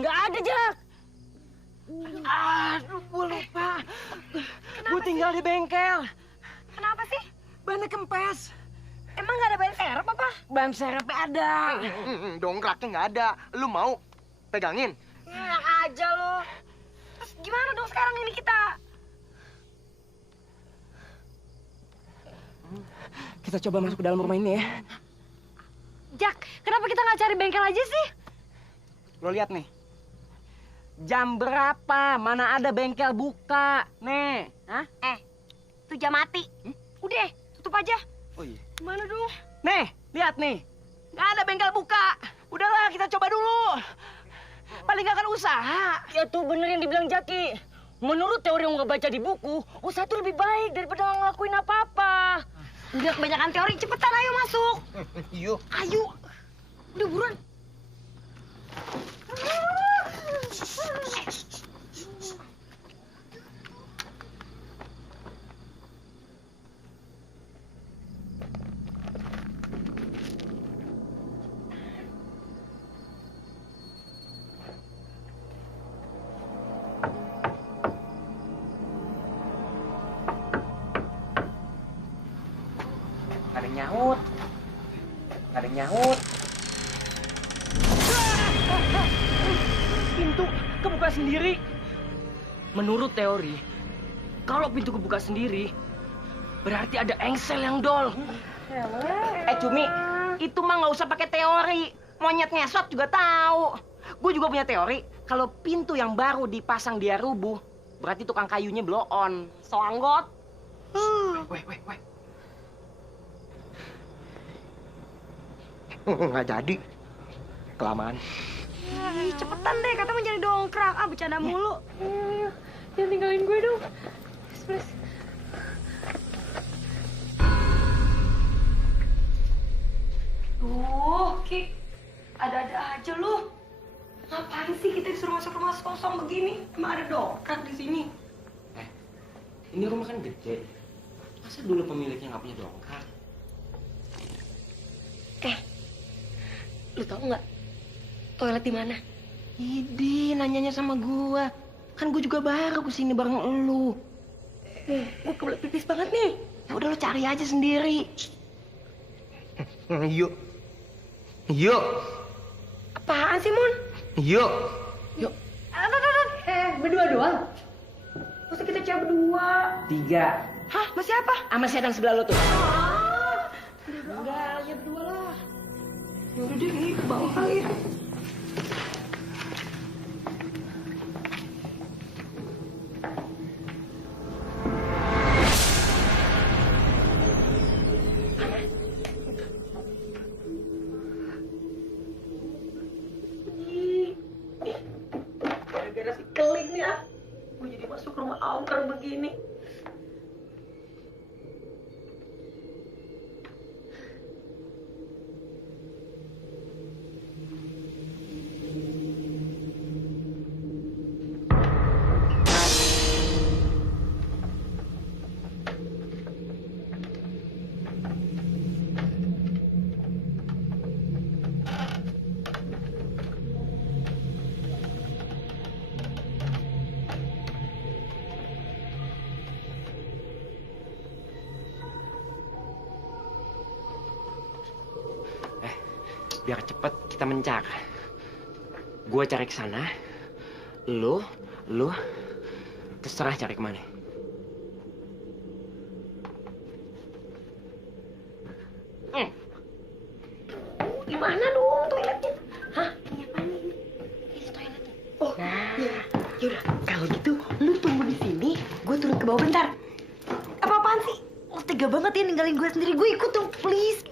Nggak ada, Jak. Aduh, gue lupa. Gue tinggal di bengkel. Kenapa sih? Bannya kempes. Emang nggak ada ban serep apa? Ban serepnya ada. Dongkraknya nggak ada. Lu mau pegangin? Enak aja lo. Terus gimana dong sekarang ini kita? Kita coba masuk ke dalam rumah ini ya. Jak, kenapa kita nggak cari bengkel aja sih? Lo lihat nih. Jam berapa? Mana ada bengkel buka? Nih. Hah? Itu jam mati. Udah, tutup aja. Oh iya. Gimana dong? Nih, lihat nih. Nggak ada bengkel buka. Udahlah, kita coba dulu. Paling nggak akan usaha. Ya tuh bener yang dibilang Jaki. Menurut teori yang nggak baca di buku, usaha itu lebih baik daripada nggak ngelakuin apa-apa. Udah kebanyakan teori, cepetan ayo masuk. Yuk. Ayo. Udah buruan. Nggak ada nyaut. Nggak ada nyaut. Pintu kebuka sendiri. Menurut teori, kalau pintu kebuka sendiri, berarti ada engsel yang dol. Cumi, itu mah nggak usah pakai teori. Monyet ngesot juga tahu. Gue juga punya teori. Kalau pintu yang baru dipasang dia rubuh, berarti tukang kayunya blow on. Soanggot. Weh. Nggak jadi. Kelamaan. Ih, cepetan deh, kata mau jadi dongkrak. Ah, bercanda mulu. Jangan tinggalin gue dong. Please. Ki. Ada-ada aja lu. Ngapain sih kita disuruh masuk rumah kosong begini? Emang ada dongkrak di sini? Ini rumah kan gede. Masa dulu pemiliknya nggak punya dongkrak? Lu tau nggak toilet di mana? Idi, nanyanya sama gua. Kan gua juga baru kesini bareng elu. Gue kebelet pipis banget nih. Ya udah lu cari aja sendiri. Yuk. Yuk. Apaan sih, Mon? Yuk. Yuk. Berdua doang? Masa kita cewek berdua? 3. Hah? Masih apa? Sama setan sebelah lu tuh. Enggak, ya berdua lah. Yaudah deh, ini ke bawah kali ya. Gara-gara si Keling nih ah. Gue jadi masuk rumah angker begini. Biar cepet kita mencar. Gua cari ke sana. Lu terserah cari kemana. Gimana dong toiletnya? Hah? Ini apaan ini? Ini toiletnya. Oh, iya. Yaudah, kalau gitu lu tunggu di sini, gue turun ke bawah bentar. Apa-apaan sih? Lu tega banget ya ninggalin gue sendiri. Gue ikut dong, please.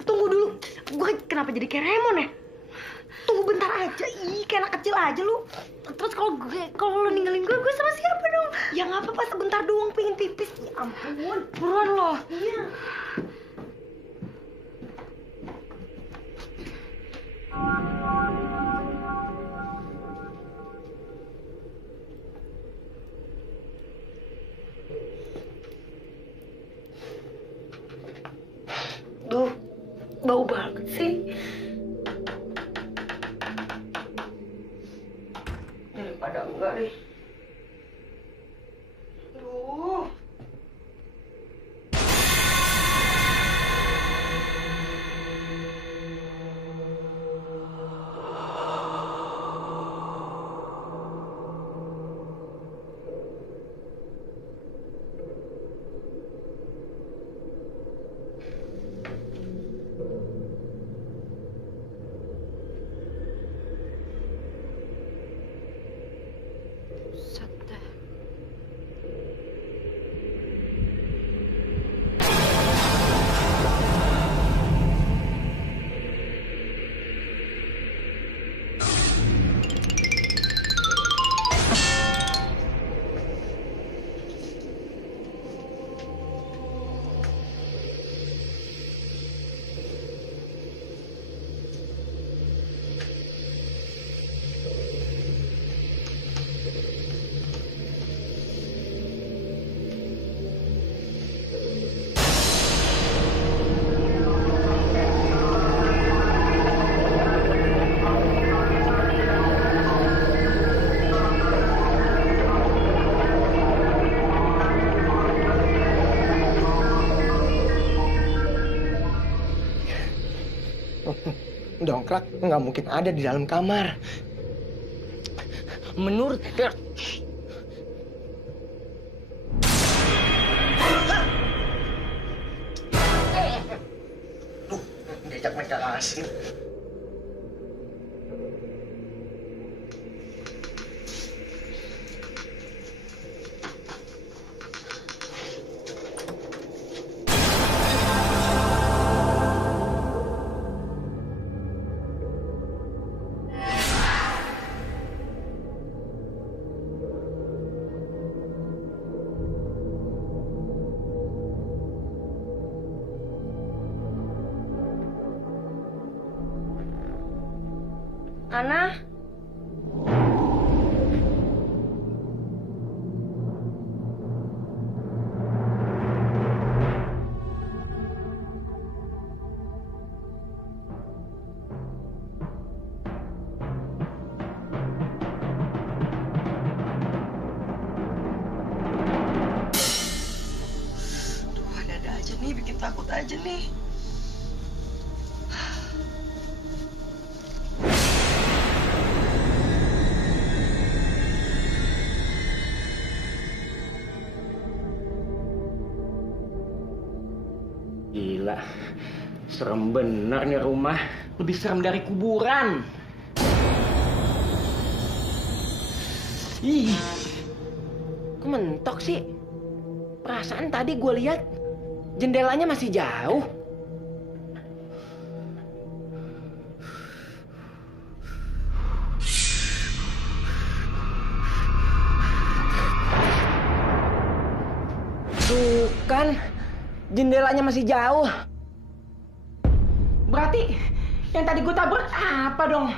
Tunggu dulu. Gue kenapa jadi kayak Raymond ya? Tunggu bentar aja. Ih, kayak anak kecil aja lu. Terus kalau lu ninggalin gue sama siapa dong? Ya nggak apa-apa, sebentar doang pengen pipis. Ya ampun. Buruan loh. Iya. Duh, bau banget sih. Enggak deh. Aduh. Dongkrak nggak mungkin ada di dalam kamar. Menurut Diajak mereka asing. Ana? Tuh, ada aja nih, bikin takut aja nih. Gila, serem bener nih rumah. Lebih serem dari kuburan. Ih, kok mentok sih? Perasaan tadi gue lihat jendelanya masih jauh. Tuh kan, jendelanya masih jauh. Berarti yang tadi gue tabrak apa dong?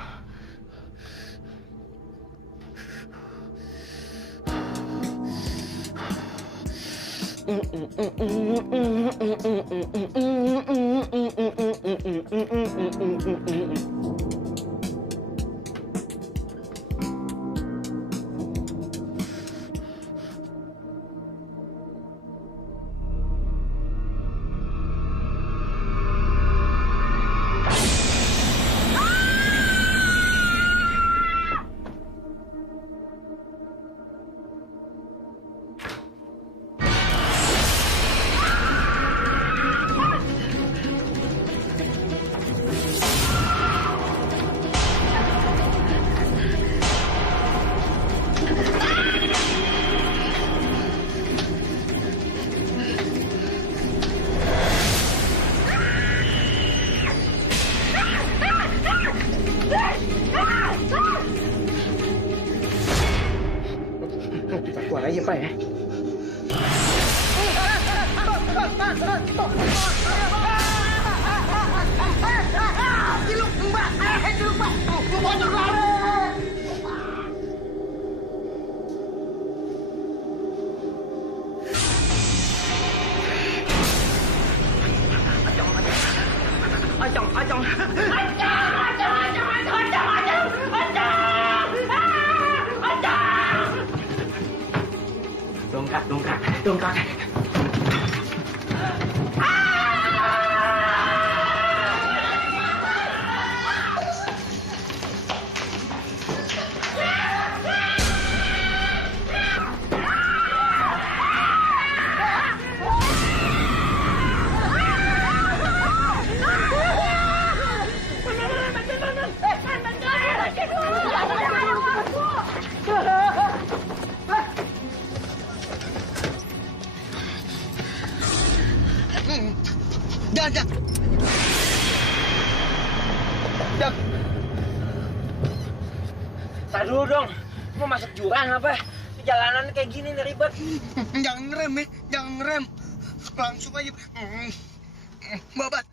Kita keluar aja, Pak, ya. Ajang! dong, kakek. Jangan. Jak. Tar dulu dong. Mau masuk jurang apa? Jalanan kayak gini nih ribet. Jangan ngerem ya, jangan ngerem. Langsung aja. Babat.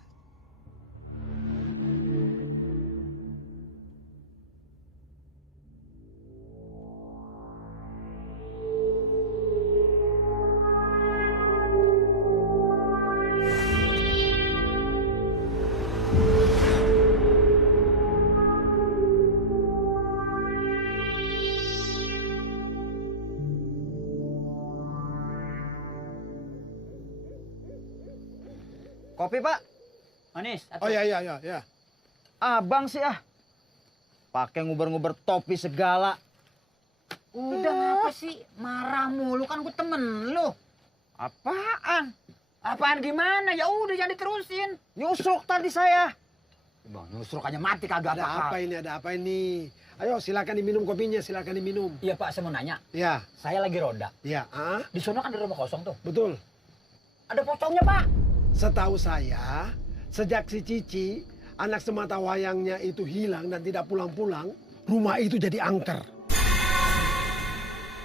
Kopi, Pak. Manis. Oh ya. Abang sih pakai nguber-nguber topi segala. Udah ngapa sih? Marah mulu kan gue temen lu. Apaan? Apaan gimana? Ya udah jangan diterusin. Nyusruk tadi saya. Bang, nyusruk aja mati kagak Ada apa ini? Ayo silakan diminum kopinya, silakan diminum. Iya, Pak, saya mau nanya. Ya, Saya lagi roda. ya. Di sono kan ada rumah kosong tuh. Betul. Ada pocongnya, Pak. Setahu saya, sejak si Cici, anak semata wayangnya itu hilang dan tidak pulang-pulang, rumah itu jadi angker.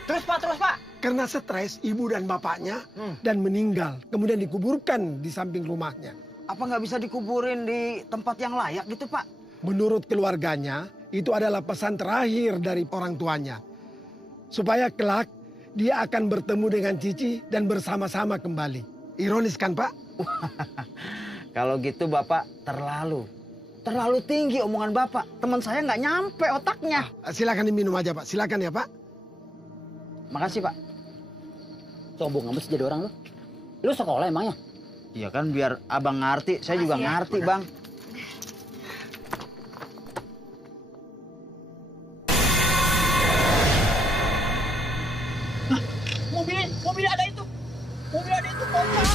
Terus, Pak. Karena stres ibu dan bapaknya dan meninggal, kemudian dikuburkan di samping rumahnya. Apa nggak bisa dikuburin di tempat yang layak gitu, Pak? Menurut keluarganya, itu adalah pesan terakhir dari orang tuanya. Supaya kelak dia akan bertemu dengan Cici dan bersama-sama kembali. Ironis kan, Pak? Kalau gitu Bapak terlalu tinggi omongan Bapak. Teman saya nggak nyampe otaknya. Silakan diminum aja, Pak. Silakan ya, Pak. Makasih, Pak. Sombong amat jadi orang lu. Lu sekolah emangnya? Iya kan biar abang ngerti, saya juga ngerti, Bang. Mobil ada itu. Mobil ada itu, Bapak.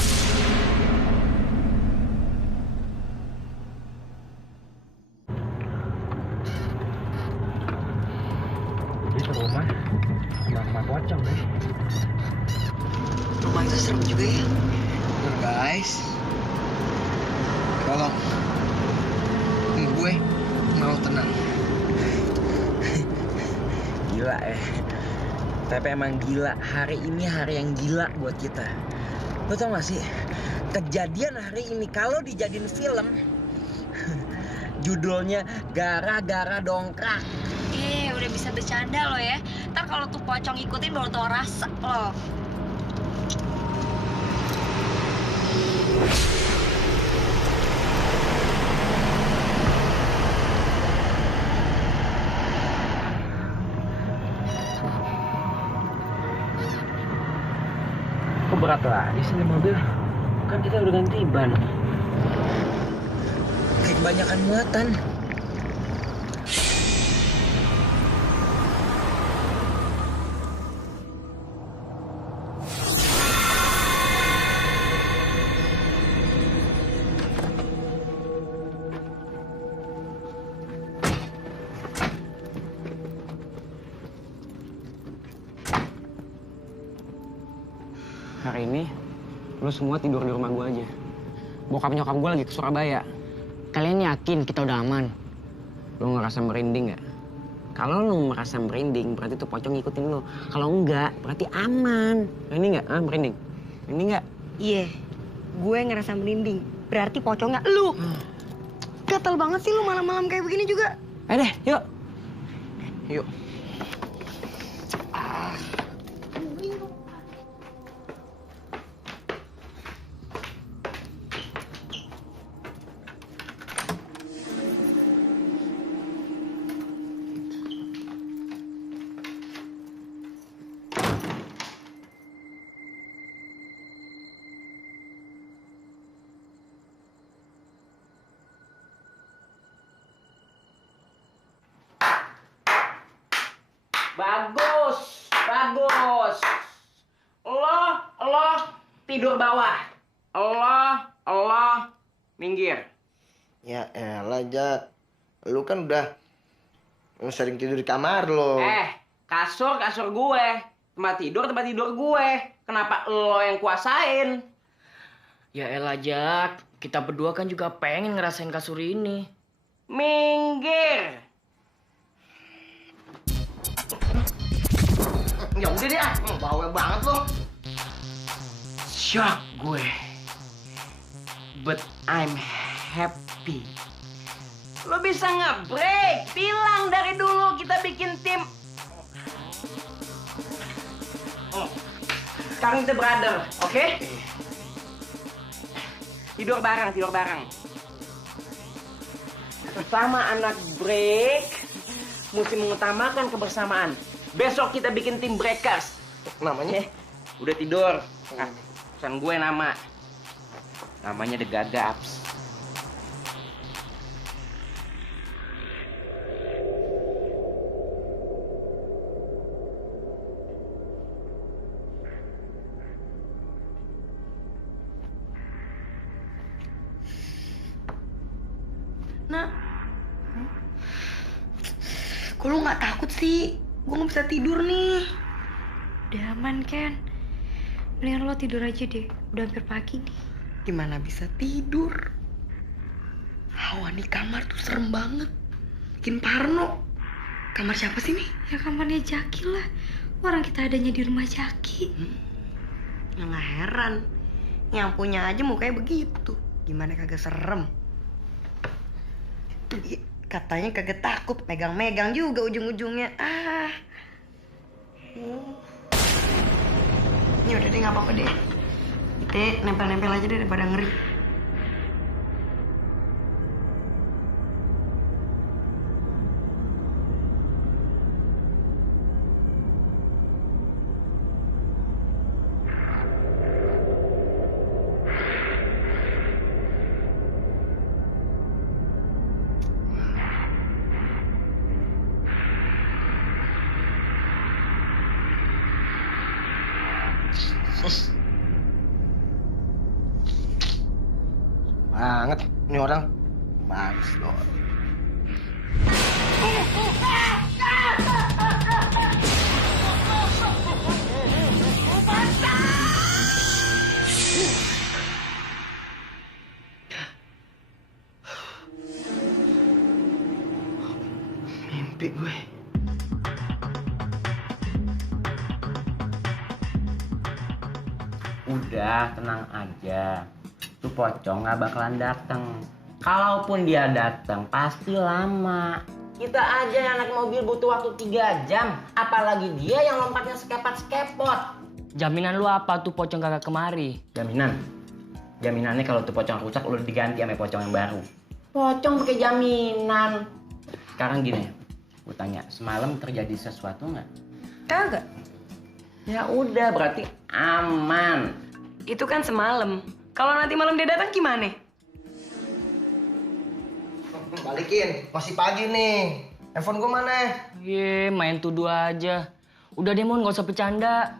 Itu rumah pocong deh. Rumah itu serem juga ya. Guys, tolong. Gue mau tenang. Gila ya. Tapi emang gila, hari ini hari yang gila buat kita. Lo tau gak sih, kejadian hari ini kalau dijadiin film, judulnya Gara-Gara Dongkrak. Udah bisa bercanda lo ya. Ntar kalau tuh pocong ikutin baru tau rasa lo. Kok berat lagi sih ini mobil? Kan kita udah ganti ban. Kayak kebanyakan muatan. Hari ini, lu semua tidur di rumah gua aja. Bokap nyokap gua lagi ke Surabaya. Kalian yakin kita udah aman? Lu ngerasa merinding nggak? Kalau lu merasa merinding, berarti tuh pocong ngikutin lu. Kalau enggak, berarti aman. Merinding nggak? Merinding? Merinding nggak? Iya, gue ngerasa merinding. Berarti pocongnya lu. Gatel banget sih lu malam-malam kayak begini juga. Ayo deh, yuk. Yuk. Bagus, bagus. Lo tidur bawah. Lo minggir. Ya elah, Ja. Lu kan udah sering tidur di kamar lo. Kasur gue. Tempat tidur gue. Kenapa lo yang kuasain? Ya elah, Jak. Kita berdua kan juga pengen ngerasain kasur ini. Minggir. Ya udah deh, bawel banget lo. Shock gue. But I'm happy. Lo bisa nge-break. Bilang dari dulu kita bikin tim. Sekarang kita brother, oke? Tidur bareng. Sama anak break, mesti mengutamakan kebersamaan. Besok kita bikin tim breakers. Namanya? Udah tidur. Pesan gue nama. Namanya The Gagaps. Nah, kok lu nggak takut sih? Gue nggak bisa tidur nih. Udah aman, Ken. Mendingan lo tidur aja deh. Udah hampir pagi nih. Gimana bisa tidur? Hawa di kamar tuh serem banget. Bikin parno. Kamar siapa sih nih? Ya kamarnya Jaki lah. Orang kita adanya di rumah Jaki. Nggak heran. Yang punya aja mukanya begitu. Gimana kagak serem? Katanya kagak takut, megang-megang juga ujung-ujungnya. Ini udah deh, nggak apa-apa deh. Kita nempel-nempel aja deh daripada ngeri. Banget ini orang. Bagus loh. Mimpi gue. Udah, tenang aja. Tuh pocong gak bakalan datang. Kalaupun dia datang, pasti lama. Kita aja yang naik mobil butuh waktu 3 jam. Apalagi dia yang lompatnya sekepot-sekepot. Jaminan lu apa tuh pocong kagak kemari? Jaminannya kalau tuh pocong rusak, lu diganti sama pocong yang baru. Pocong pakai jaminan. Sekarang gini, gue tanya, semalam terjadi sesuatu nggak? Kagak. Ya udah, berarti aman. Itu kan semalam. Kalau nanti malam dia datang gimana? Balikin, masih pagi nih. Handphone gue mana? Main tuduh aja. Udah deh, Mon, gak usah bercanda.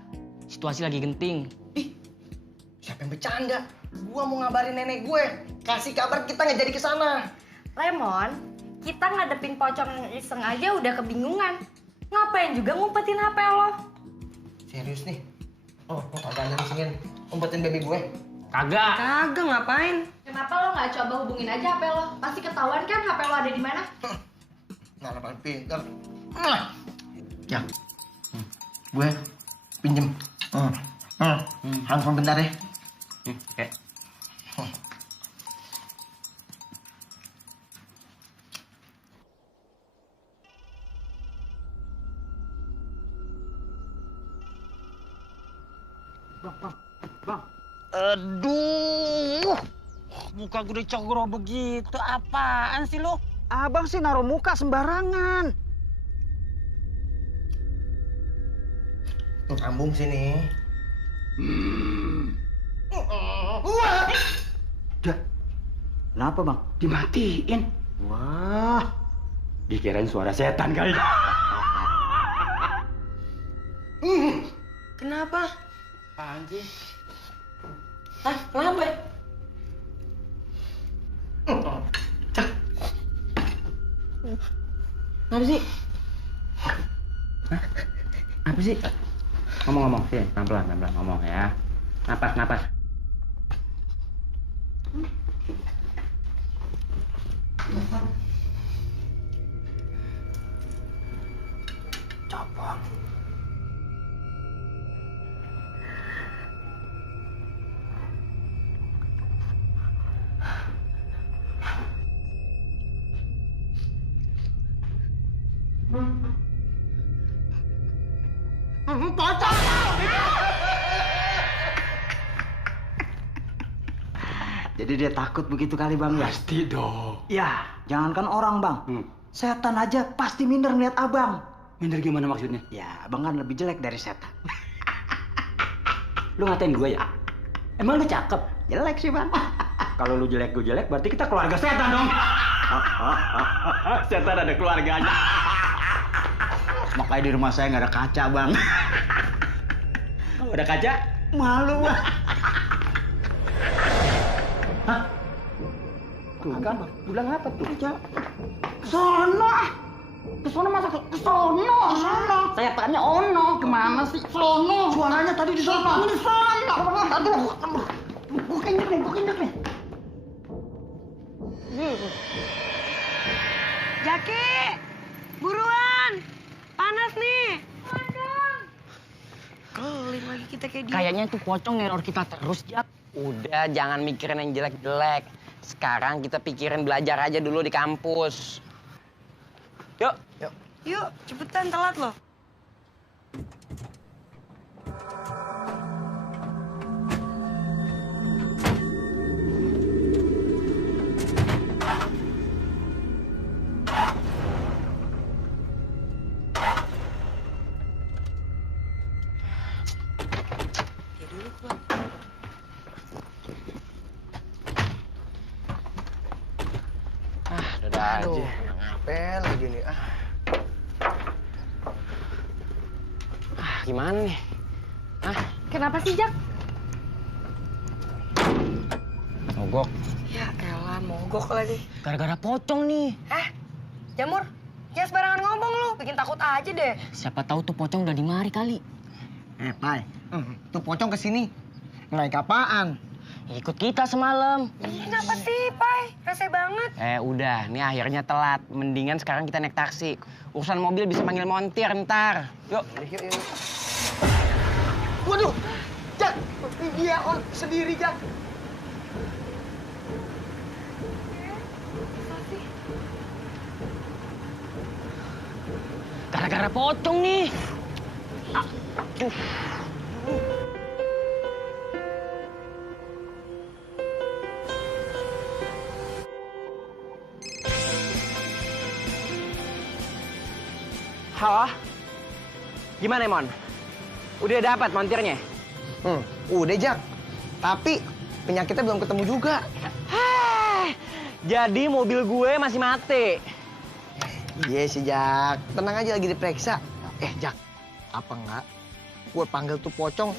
Situasi lagi genting. Ih, siapa yang bercanda? Gua mau ngabarin nenek gue. Kasih kabar kita nggak jadi kesana. Lemon, kita ngadepin pocong yang iseng aja udah kebingungan. Ngapain juga ngumpetin HP lo? Serius nih? Oh, kagak nyerisin umpetin baby gue. Kagak. Kagak, ngapain? Kenapa lo nggak coba hubungin aja HP lo? Pasti ketahuan kan HP lo ada di mana? Nah, paling pintar. Ya, gue pinjem. Handphone bentar ya. Oke. Bang. Aduh. Muka gue dicogro begitu. Apaan sih lo? Abang sih naruh muka sembarangan. Sambung sini. Wah. Dah. Kenapa, Bang? Dimatiin. Wah. Dikirain suara setan kali. Kenapa? Anjing. Hah? Kenapa? Apa sih? Apa sih? Ngomong, sini, pelan-pelan ngomong ya. Napas. Copong. Jadi dia takut begitu kali bang ya? Pasti dong. Ya, jangankan orang bang. Setan aja pasti minder ngeliat abang. Minder gimana maksudnya? Ya, abang kan lebih jelek dari setan. Lu ngatain gue ya? Emang lu cakep? Jelek sih bang. Kalau lu jelek, gue jelek, berarti kita keluarga setan dong. Setan ada keluarganya. Makanya di rumah saya nggak ada kaca bang. Kalau ada kaca, Malu bang. tuh kan, bilang apa tuh? Sono. Kesono masa kesono. Saya tanya ono, kemana sih? Sono. Suaranya tadi di sono. Di sono. Aduh. Gue kenyek nih. Jaki! Buruan! Panas nih! Keling lagi kita kayak dia. Kayaknya tuh pocong neror kita terus, Jak. Udah, jangan mikirin yang jelek-jelek. Sekarang kita pikirin belajar aja dulu di kampus. Yuk. Yuk, cepetan telat loh. Dadah aja. Ngapel lagi nih. Gimana nih? Kenapa sih, Jak? Mogok. Ya elah, mogok lagi. Gara-gara pocong nih. Jamur, jangan sembarangan ngomong lu. Bikin takut aja deh. Siapa tahu tuh pocong udah dimari kali. Pai. Tuh pocong kesini. Naik apaan? Ikut kita semalam. Kenapa sih, Pai? Rese banget. Udah, nih akhirnya telat. Mendingan sekarang kita naik taksi. Urusan mobil bisa panggil montir ntar. Yuk. Yuk. Waduh, Jak. Dia sendiri, Jak. Gara-gara pocong nih. Halo? Gimana, Mon? Udah dapat montirnya? Udah, Jak. Tapi penyakitnya belum ketemu juga. Jadi mobil gue masih mati. Iya sih, Jak. Tenang aja, lagi diperiksa. Jak, apa enggak gue panggil tuh pocong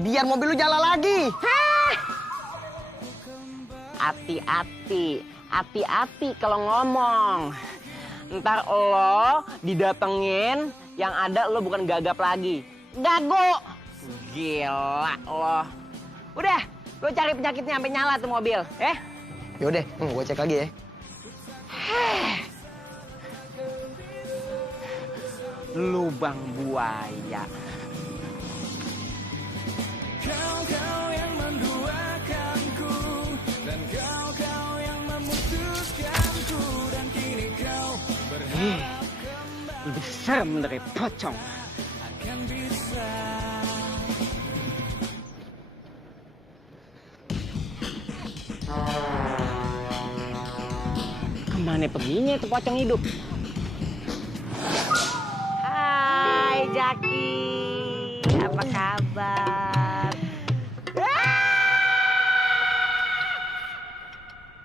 biar mobil lu nyala lagi. Hati-hati kalau ngomong. Ntar lo didatengin, yang ada lo bukan gagap lagi. Gago! Gila lo. Udah, lo cari penyakitnya sampai nyala tuh mobil, Yaudah, gue cek lagi ya. Lubang buaya. Kau yang menduakanku dan kau yang memutuskanku dan kini kau Lebih serem dari pocong. akan bisa. Kemana perginya itu pocong hidup? Hai, Jaki. Apa kabar?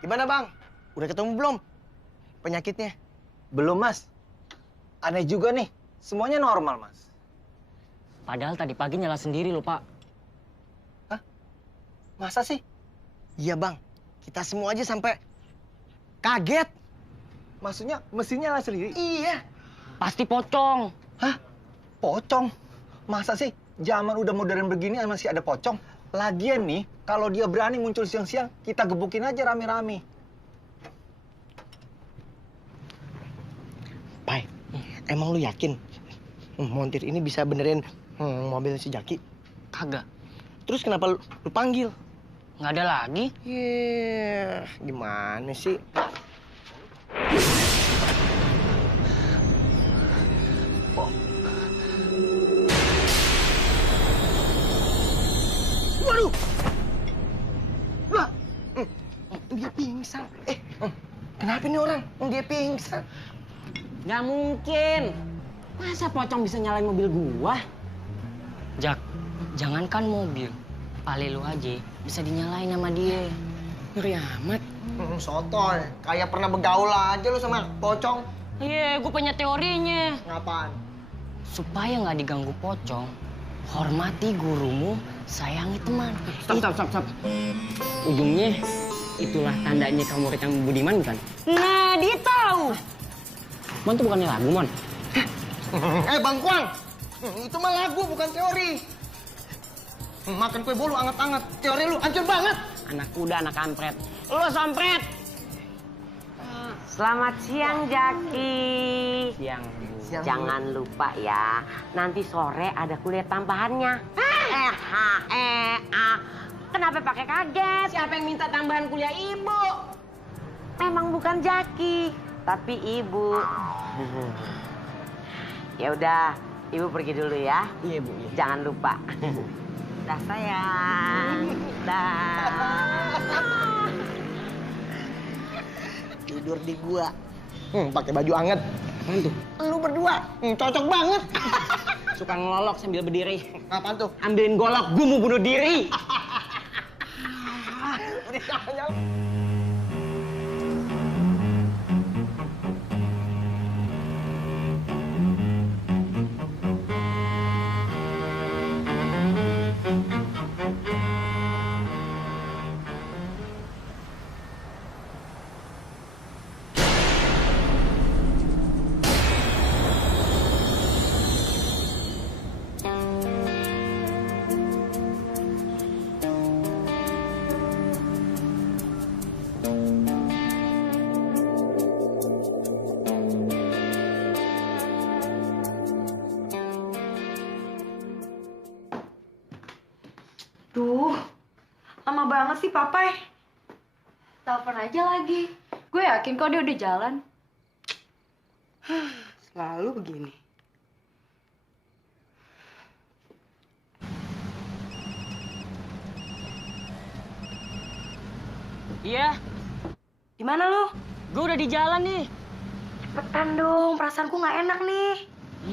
Gimana, Bang? Udah ketemu belum penyakitnya? Belum, Mas. Aneh juga nih. Semuanya normal, Mas. Padahal tadi pagi nyala sendiri loh, Pak. Masa sih? Iya bang, kita semua aja sampai kaget. Maksudnya mesinnya nyala sendiri? Iya. Pasti pocong. Hah? Pocong? Masa sih zaman udah modern begini masih ada pocong? Lagian nih, kalau dia berani muncul siang-siang, kita gebukin aja rame-rame. Pai, emang lu yakin montir ini bisa benerin mobil si Jaki? Kagak. Terus kenapa lu panggil? Nggak ada lagi. Gimana sih? Waduh! Wah! Dia pingsan. Kenapa nih orang? Dia pingsan. Nggak mungkin. Masa pocong bisa nyalain mobil gua? Jak, jangankan mobil. Pale lu aja bisa dinyalain sama dia. Ngeri amat. Sotoy, kayak pernah begaul aja lu sama pocong. Iya, gue punya teorinya. Ngapaan? Supaya nggak diganggu pocong, hormati gurumu, sayangi teman. Stop. Ujungnya itulah tandanya kamu murid yang budiman kan? Nah, dia tahu. Mon tuh bukannya lagu, Mon. Bang Kuang, itu mah lagu bukan teori. Makan kue bolu anget-anget, teori lu hancur banget. Anak kuda, anak kampret. Lu sampret. Selamat siang, Jaki. Siang, Bu. Jangan lupa ya, nanti sore ada kuliah tambahannya. Kenapa pakai kaget? Siapa yang minta tambahan kuliah Ibu? Memang bukan Jaki, tapi Ibu. Ya udah, Ibu pergi dulu ya. Iya, Bu. Iya. Jangan lupa. Dah sayang. Dah. Tidur di gua. Pakai baju anget. Apaan tuh? Lu berdua, cocok banget. Suka ngelolok sambil berdiri. Apaan tuh? Ambilin golok, gua mau bunuh diri. Duh, lama banget sih Papai. Telepon aja lagi. Gue yakin kok dia udah jalan. Selalu begini. Iya, Di mana lu? gue udah di jalan nih. Cepetan dong, perasaanku nggak enak nih.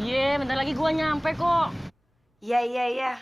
Iya, bentar lagi gue nyampe kok. Iya.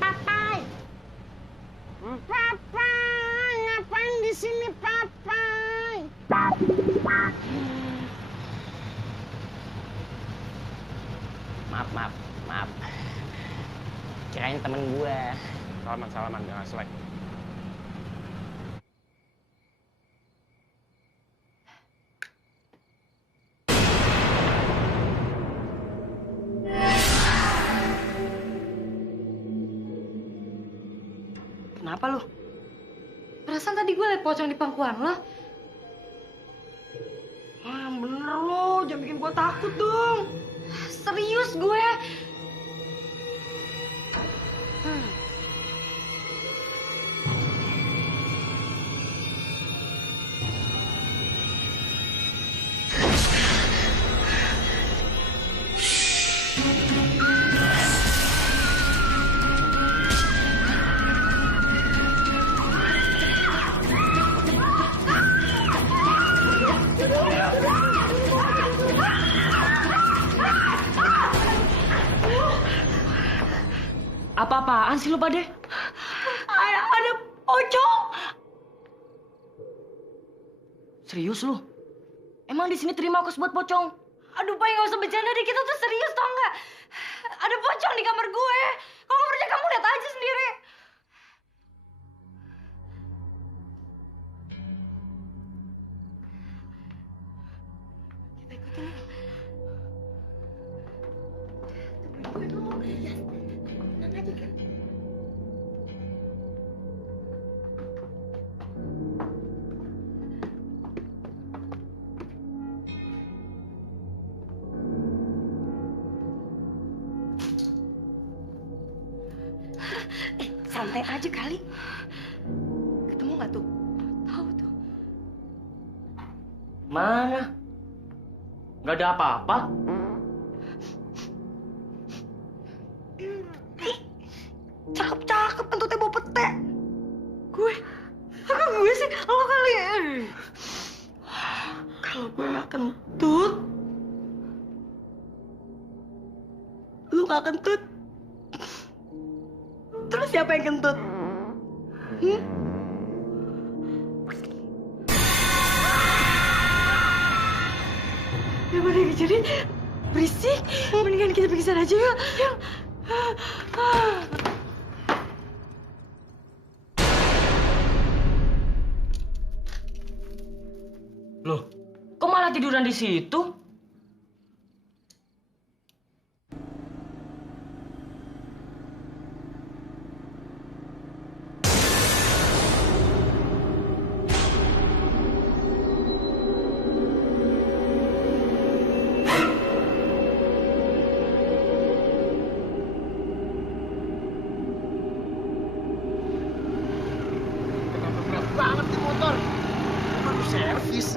Papai. Papai, ngapain di sini, Papai? Maaf. Kirain temen gue. Salaman, jangan selek. Kenapa lu? Perasaan tadi gue liat pocong di pangkuan lo. Ah, bener lo, jangan bikin gua takut dong. Serius gue. Apa-apaan sih lu Pade? Ada pocong. Serius lu? Emang di sini terima ongkos buat pocong? Aduh, Pai, nggak usah bercanda deh. Kita tuh serius, tau nggak? Ada pocong di kamar gue. Kalau nggak percaya, kamu lihat aja sendiri. Kita ikutin yuk. Tungguin gue dulu. Ya, tenang aja kan. Santai aja kali. Ketemu nggak tuh? Tahu tuh. Mana? Nggak ada apa-apa. Cakep-cakep kentutnya bawa pete. Gue sih, lo kali ya. Kalau gue nggak kentut, lu nggak kentut. Terus siapa yang kentut? Daripada jadi berisik, mendingan kita pergi sana aja yuk. Yuk. Loh, kok malah tiduran di situ? Banget nih motor. Baru servis.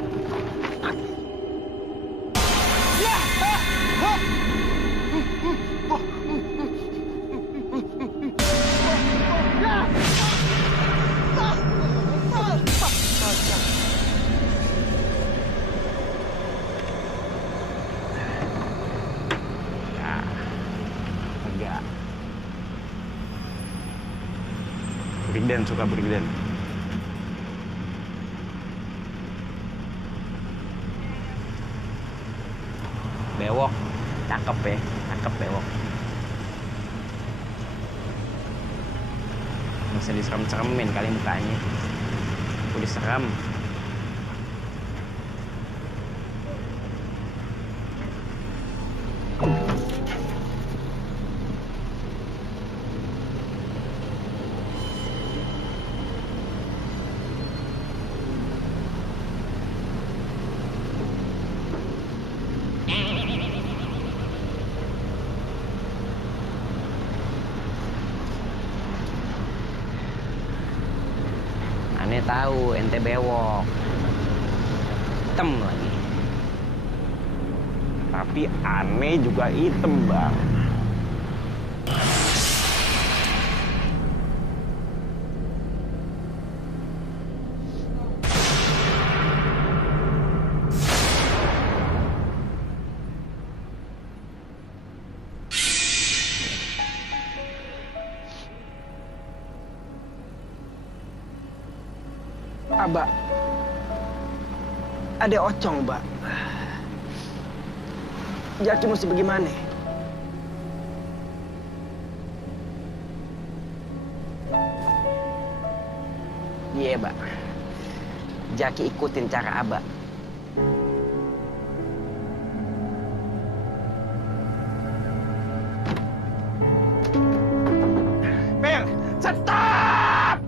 Enggak. Brigden suka Brigden. Bewok, cakep ya, cakep bewok. Bisa diserem-seremin kali mukanya. Udah serem. Aneh tahu ente bewok, hitam lagi. Tapi aneh juga hitam bang. Abah, ada ocong, Mbak. Jaki mesti bagaimana? Iya, Mbak. Jaki ikutin cara Abah. Per, stop!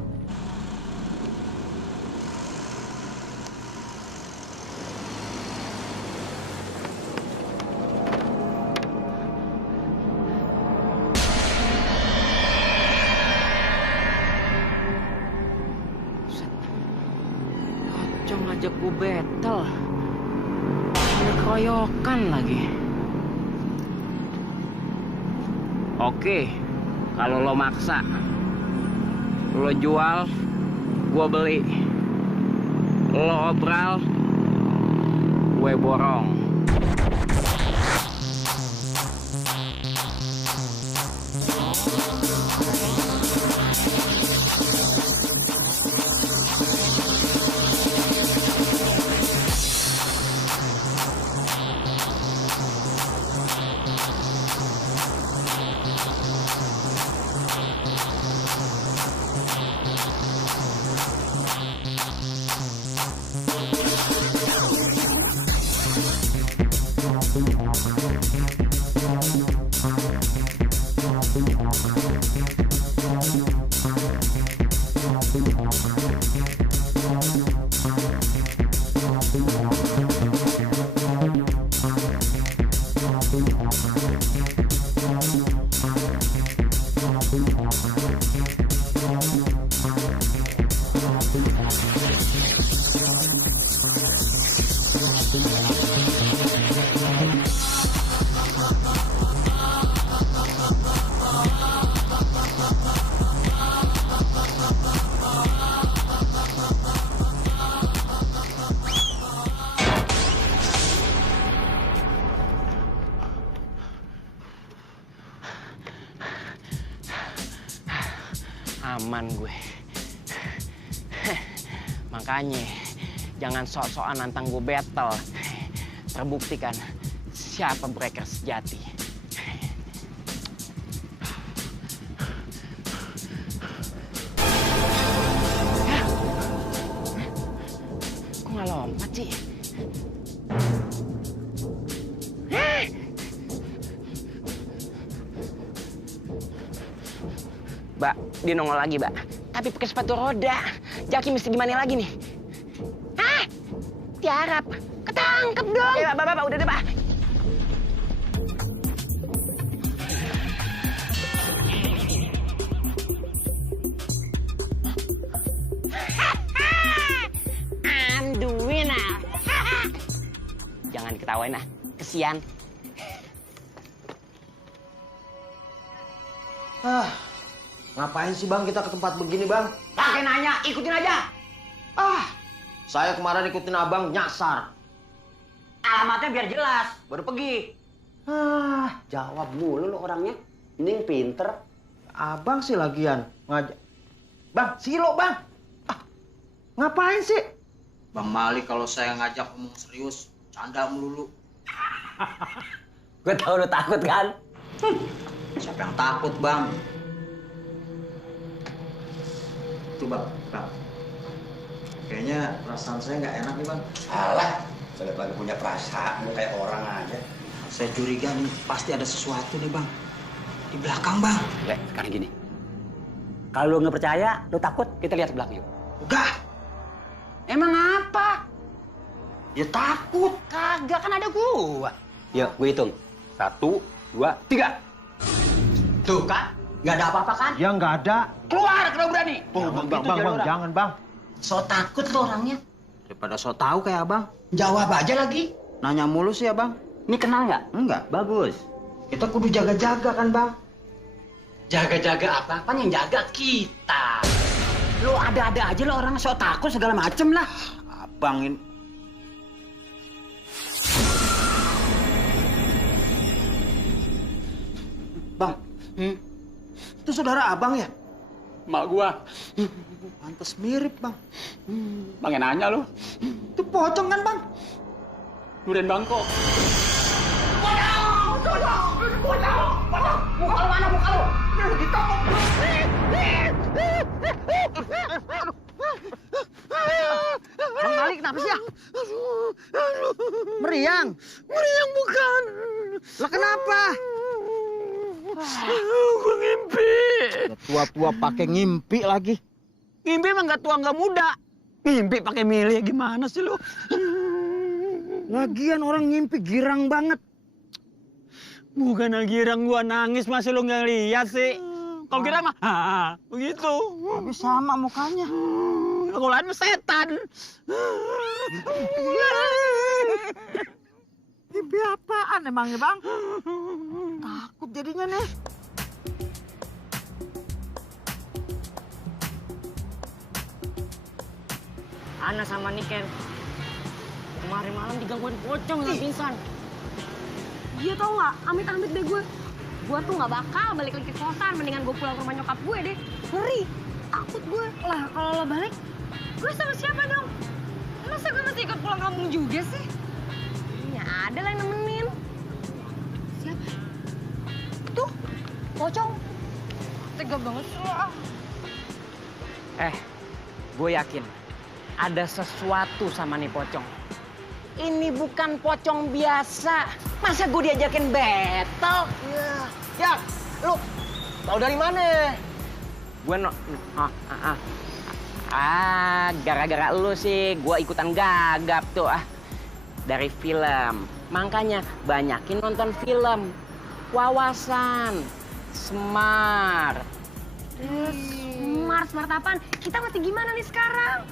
ngajak gue battle. Ada keroyokan lagi. Oke, kalau lo maksa, lo jual, gue beli. Lo obral, gue borong. Aman gue. Makanya jangan sok-sokan nantang gue battle. Terbukti kan siapa breaker sejati. Kok nggak lompat sih? Mbak, dia nongol lagi, Mbak. Tapi pakai sepatu roda. Jaki mesti gimana lagi nih? Hah? Tiarap. Ketangkep dong. Ya, Mbak, udah deh, Mbak. I'm the winner. Jangan ketawain, kesian. Ngapain sih Bang kita ke tempat begini Bang? Pakai nanya, ikutin aja. Saya kemarin ikutin Abang nyasar. Alamatnya biar jelas, baru pergi. Jawab mulu lo orangnya. Mending pinter. Abang sih lagian ngajak. Bang, silo Bang. Ngapain sih? Bang Malik kalau saya ngajak ngomong serius, canda melulu. Gue tau lo takut kan? Siapa yang takut, Bang? Tuh Bang. Kayaknya perasaan saya nggak enak nih Bang. Alah, saya lagi punya perasaan, lu kayak orang aja. Saya curiga nih, pasti ada sesuatu nih Bang. Di belakang Bang. Le, sekarang gini. Kalau lu nggak percaya, lu takut, kita lihat ke belakang yuk. Enggak. Emang apa? Ya takut. Kagak, kan ada gua. Yuk, gue hitung. 1, 2, 3. Tuh kan, nggak ada apa-apa kan? Ya nggak ada. Keluar kalau berani. Bang, jangan Bang. So takut lo orangnya. Daripada so tahu kayak Abang. Jawab aja lagi. Nanya mulu sih Abang. Ini kenal nggak? Enggak. Bagus. Kita kudu jaga-jaga kan Bang. Jaga-jaga apa? Yang jaga kita. Lo ada-ada aja lo orang so takut segala macem lah. Abang ini. Bang, itu saudara Abang ya? Mak gua. Pantes mirip Bang. Bang yang nanya lu. Itu pocong kan Bang? Durian Bangkok. Bang Malik kenapa sih ya? Meriang? Meriang bukan. Lah kenapa? Gue ngimpi. Tua-tua pakai ngimpi lagi. Ngimpi emang nggak tua nggak muda. Ngimpi pakai milih gimana sih lu? Lagian orang ngimpi girang banget. Bukan girang gua nangis masih lu nggak lihat sih. Kalau girang mah, begitu. Tapi sama mukanya. Kalau lain setan. Mimpi apaan emangnya, Bang? Takut jadinya nih. Ana sama Niken kemarin malam digangguin pocong nggak pingsan. Dia tau nggak, amit-amit deh gue. Gue tuh nggak bakal balik lagi ke kosan, mendingan gue pulang ke rumah nyokap gue deh. Ngeri, takut gue. Lah kalau lo balik, gue sama siapa dong? Masa gue mesti ikut pulang kampung juga sih? Ya ada lah yang nemenin. Siapa? Tuh, pocong. Tega banget sih lo. Gue yakin ada sesuatu sama nih pocong. Ini bukan pocong biasa. Masa gue diajakin battle? Ya, lu tahu dari mana? Gue gara-gara lu sih gue ikutan gagap tuh dari film. Makanya banyakin nonton film. Wawasan, smart. Smart apaan? Kita mesti gimana nih sekarang?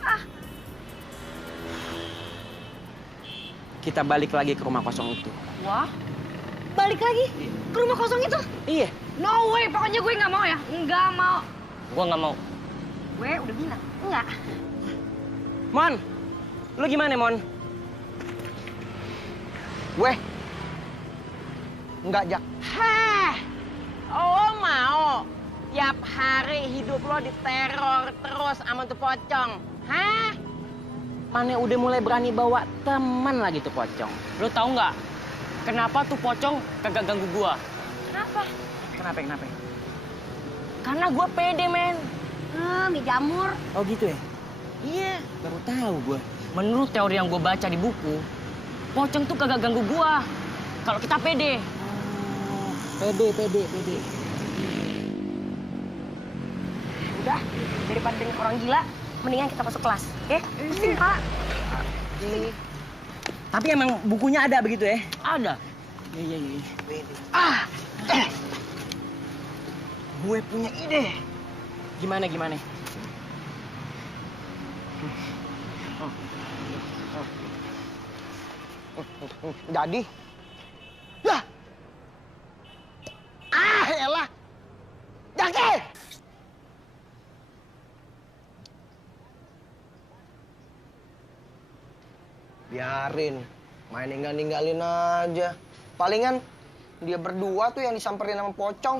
Kita balik lagi ke rumah kosong itu. Wah, balik lagi ke rumah kosong itu? Iya. No way, pokoknya gue nggak mau ya. Nggak mau. Gua nggak mau. Gue udah bilang, enggak. Mon, lu gimana, Mon? Gue nggak, Jak. Hah, lo mau tiap hari hidup lo diteror terus sama tuh pocong? Hah? Mana udah mulai berani bawa teman lagi tuh pocong. Lu tahu nggak kenapa tuh pocong kagak ganggu gua? Kenapa? Kenapa? Karena gua pede, men. Mie jamur. Oh gitu ya? Iya. Baru tahu gue. Menurut teori yang gua baca di buku, pocong tuh kagak ganggu gua. Kalau kita pede. Pede. Udah, daripada dengan orang gila, mendingan kita masuk kelas, oke? Sini, Pak. Tapi emang bukunya ada begitu ya? Ada. Iya. Gue punya ide. Gimana? Jadi, lah. Elah. Jaki! Biarin, main ninggalin aja. Palingan dia berdua tuh yang disamperin sama pocong.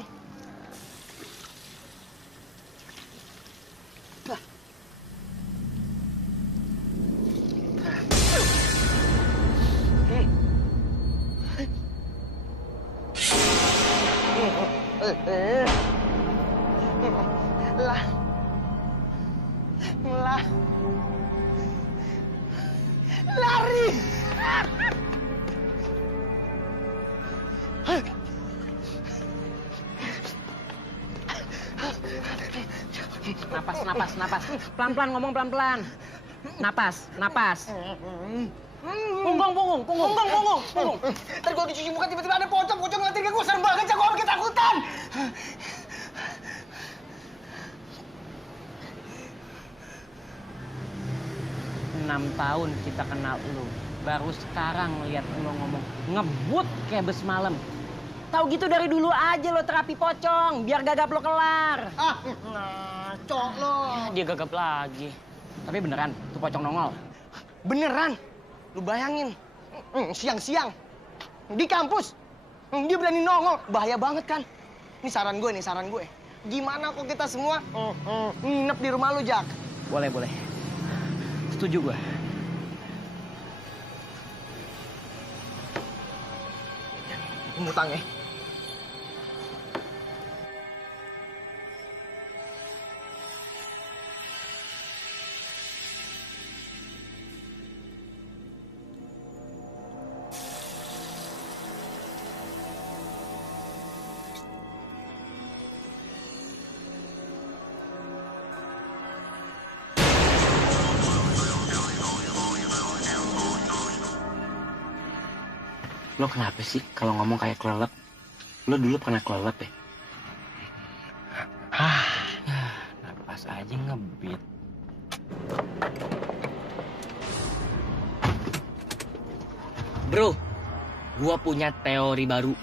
Lari! Napas. Pelan-pelan ngomong pelan-pelan. Napas. Punggung. Ntar gue dicuci muka tiba-tiba ada pocong ngeliatin ke gue, serem banget, gue orang ketakutan. 6 tahun kita kenal lu. Baru sekarang lihat lu ngomong ngebut kayak bes malam. Tahu gitu dari dulu aja lo terapi pocong, biar gagap lo kelar. Ngaco lo. Dia gagap lagi. Tapi beneran, tuh pocong nongol. Beneran, lu bayangin, siang-siang di kampus, dia berani nongol, bahaya banget kan? Ini saran gue. Gimana kok kita semua nginep di rumah lu, Jak? Boleh. Setuju gue. Ngutang ya. Lo kenapa sih kalau ngomong kayak kelelep? Lo dulu pernah kelelep ya? Napas aja ngebit. Bro, gua punya teori baru.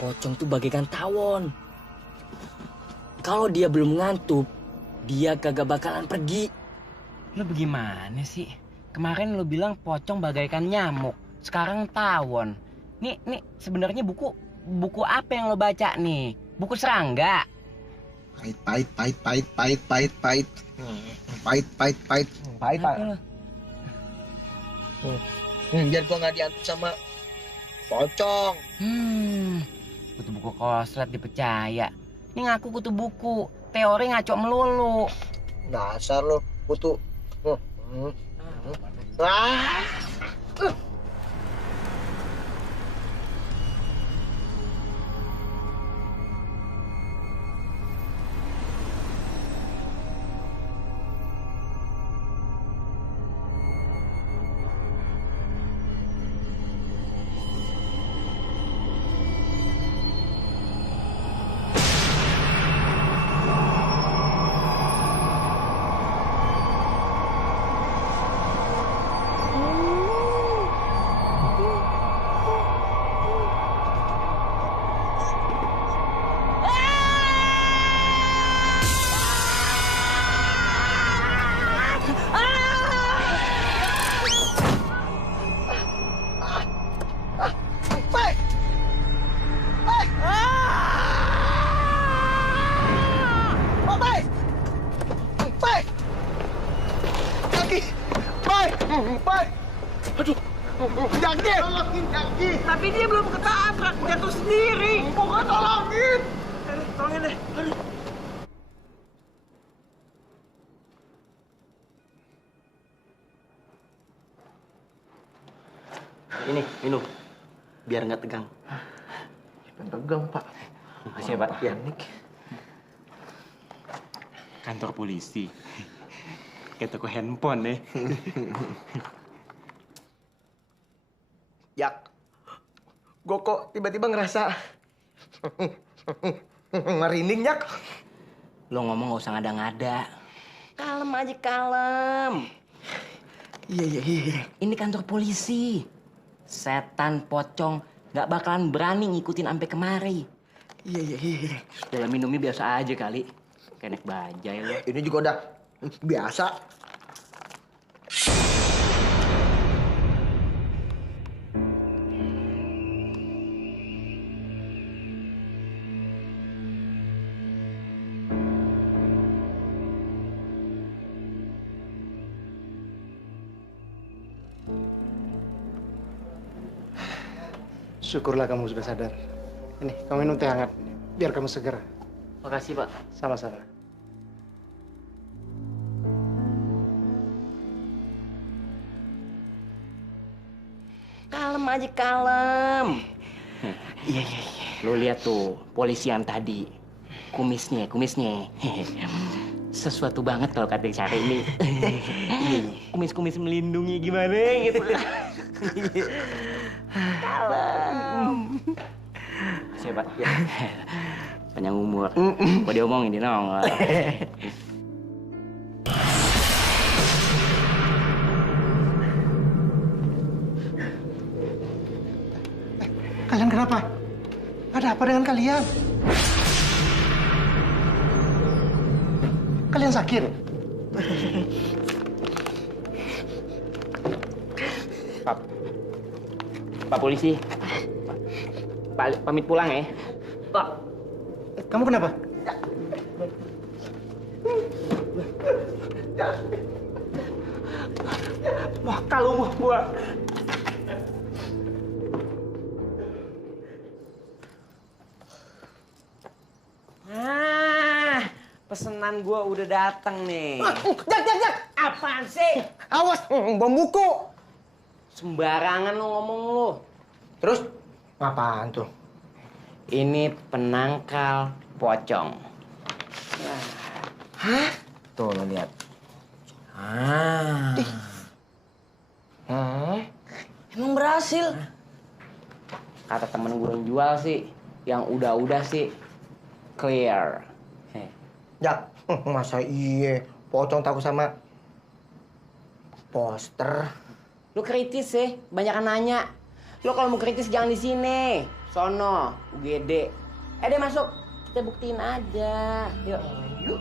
Pocong tuh bagaikan tawon. Kalau dia belum ngantuk, dia kagak bakalan pergi. Lu bagaimana sih? Kemarin lu bilang pocong bagaikan nyamuk, sekarang tawon. Nih sebenarnya buku apa yang lo baca nih? Buku serangga. Pahit. Biar gua nggak diantuk sama pocong. Kutu buku koslet dipercaya. Ini ngaku kutu buku, teori ngaco melulu. Dasar lo, kutu. Tapi dia belum ketabrak, jatuh sendiri. Bukan tolongin. Tolongin deh. Aduh. Ini, minum. Biar nggak tegang. Tegang, Pak. Makasih ya, Pak. Ya. Kantor polisi. Kayak toko handphone nih. Jak, gue kok tiba-tiba ngerasa merinding, Jak. Lo ngomong nggak usah ngada-ngada. Kalem aja, kalem. Iya. Ini kantor polisi. Setan pocong nggak bakalan berani ngikutin sampai kemari. Iya. Dalam minumnya biasa aja kali. Kayak naik bajai lo. Ini juga udah biasa. Syukurlah kamu sudah sadar. Ini, kamu minum teh hangat. Biar kamu seger. Makasih, Pak. Sama-sama. Kalem aja, kalem. Iya. Lo lihat tuh, polisi yang tadi. Kumisnya. Sesuatu banget kalau kata cara ini. Kumis-kumis melindungi gimana gitu. Kalem. Siapa? Ya. Panjang umur. Kok dia omongin, dia nongol. Kalian kenapa? Ada apa dengan kalian? Kalian sakit? Pak polisi. Pak, pamit pulang ya. Pak. Kamu kenapa? Wah, kalau mau gua. Pesanan gua udah datang nih. Jak. Apaan sih? Awas, bom buku. Sembarangan lu ngomong lu. Terus? Apaan tuh? Ini penangkal pocong. Hah? Tuh lo lihat. Emang berhasil? Kata temen gue yang jual sih, yang udah sih clear. Jak, masa iya Pocong takut sama poster. Lu kritis sih, banyak nanya. Lu kalau mau kritis jangan di sini. Sono, UGD. Deh masuk, kita buktiin aja. Yuk. Yuk.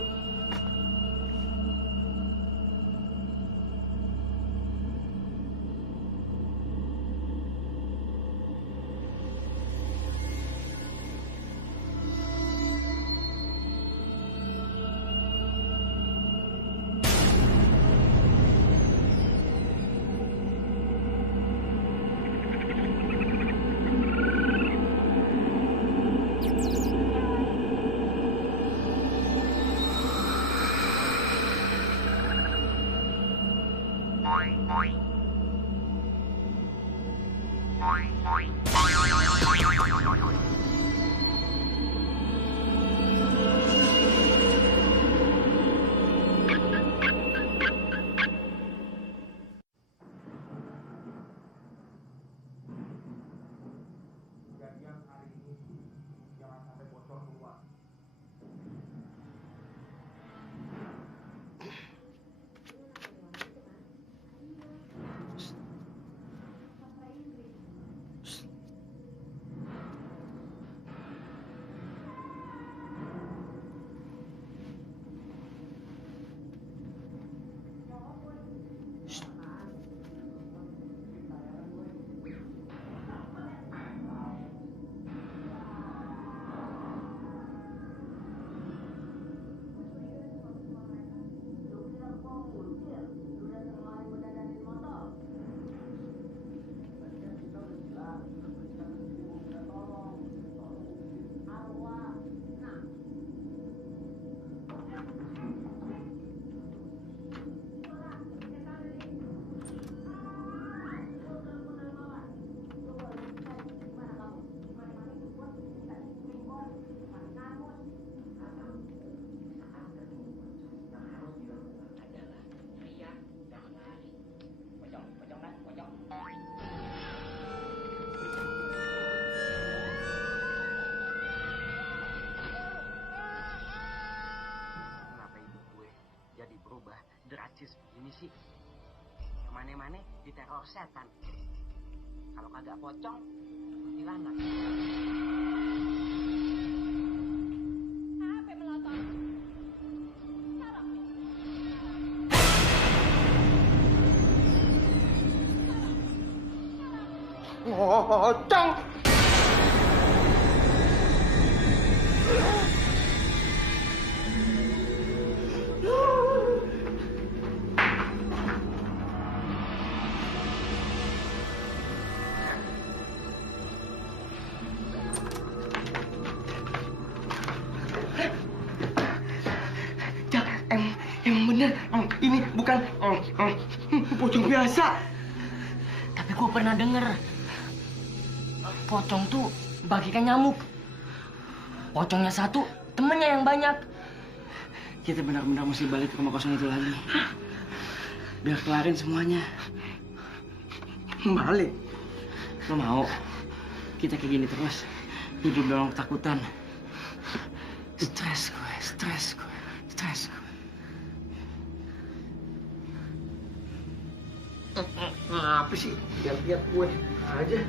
Drastis begini sih. Kemana-mana diteror setan. Kalau kagak pocong, kuntilanak. Apa melotot? Pocong. Emang bener, ini bukan pocong biasa. Tapi gue pernah denger, pocong tuh bagikan nyamuk. Pocongnya satu, temennya yang banyak. Kita benar-benar mesti balik ke rumah kosong itu lagi. Biar kelarin semuanya. Balik? Lo mau? Kita kayak gini terus, hidup dalam ketakutan. Stres gue. Apa sih? Lihat-lihat gue aja.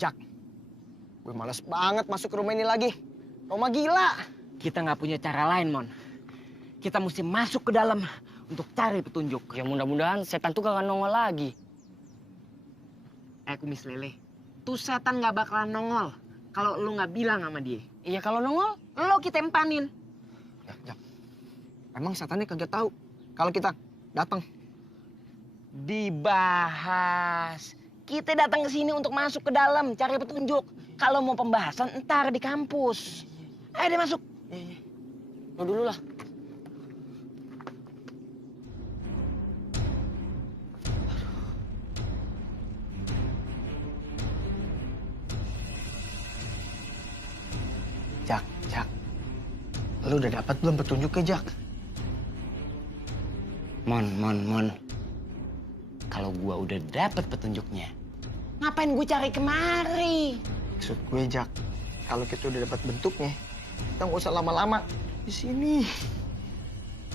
Jak, gue males banget masuk ke rumah ini lagi. Rumah gila. Kita nggak punya cara lain, Mon. Kita mesti masuk ke dalam untuk cari petunjuk. Ya mudah-mudahan setan tuh gak nongol lagi. Kumis lele, tuh setan nggak bakalan nongol kalau lu nggak bilang sama dia. Iya kalau nongol, Lo kita empanin. Jak, emang setannya kagak tahu kalau kita datang. Dibahas. Kita datang ke sini untuk masuk ke dalam, cari petunjuk. Kalau mau pembahasan, entar di kampus. Ayo deh masuk. Lo dulu lah. Jak. Lu udah dapat belum petunjuknya, Jak? Mon. Kalau gua udah dapat petunjuknya, ngapain gue cari kemari? Maksud gue, Jak, kalau kita udah dapat bentuknya, kita nggak usah lama-lama di sini.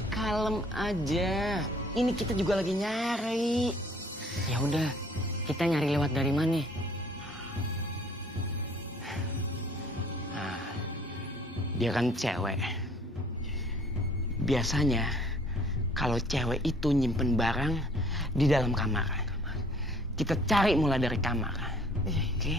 Kalem aja. Ini kita juga lagi nyari. Ya udah, kita nyari lewat dari mana? Nah, dia kan cewek. Biasanya kalau cewek itu nyimpen barang di dalam kamar. Kita cari mulai dari kamar. Oke?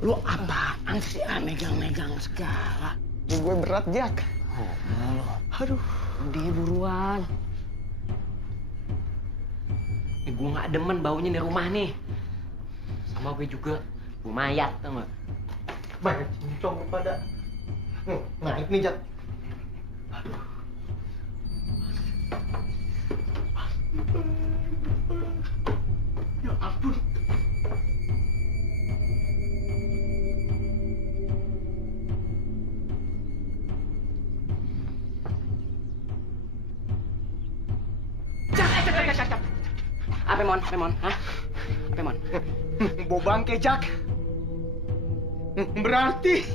Lu apaan sih megang-megang segala? Gue berat, Jak. Aduh. Di buruan. Gue gak demen baunya di rumah nih. Sama gue juga. Bau mayat, tau gak? Banyak cincong pada. Naik nih, Jak. Aduh. Ya ampun. Apa, Mon? Hah? Apa, Mon? Bau bangke, Jak. Berarti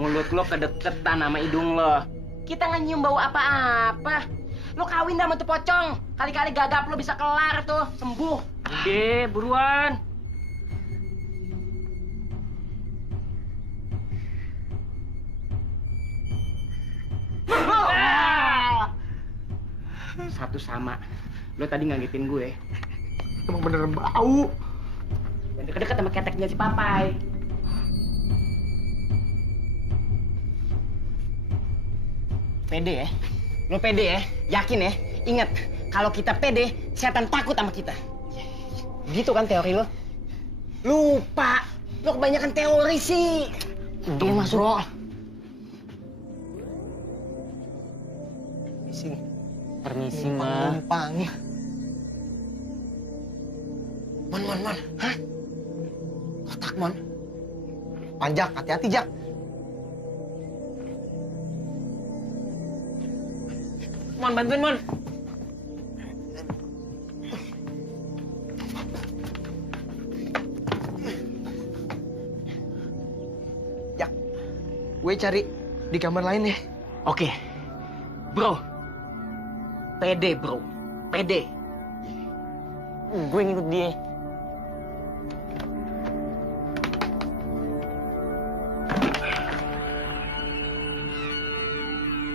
Mulut lo kedeketan sama hidung lo. Kita nggak nyium bau apa-apa. Lo kawin sama tuh pocong. Kali-kali gagap lo bisa kelar tuh, sembuh. Udah, buruan. Satu sama. Lo tadi ngagetin gue. emang bener bau. Dan deket-deket sama keteknya si Papai. Pede ya? Lo pede ya? Yakin ya? Ingat, kalau kita pede, setan takut sama kita. Gitu kan teori lo? Lupa. Lo kebanyakan teori sih. Dia masuk. Bro. Permisi, Ma. Numpang. Mon. Hah? Kotak, Mon. Panjak, hati-hati, Jak. Mon, bantuin, Mon. Jak, gue cari di kamar lain ya. Oke. Bro. Pede, bro. Pede. Gue ngikut dia.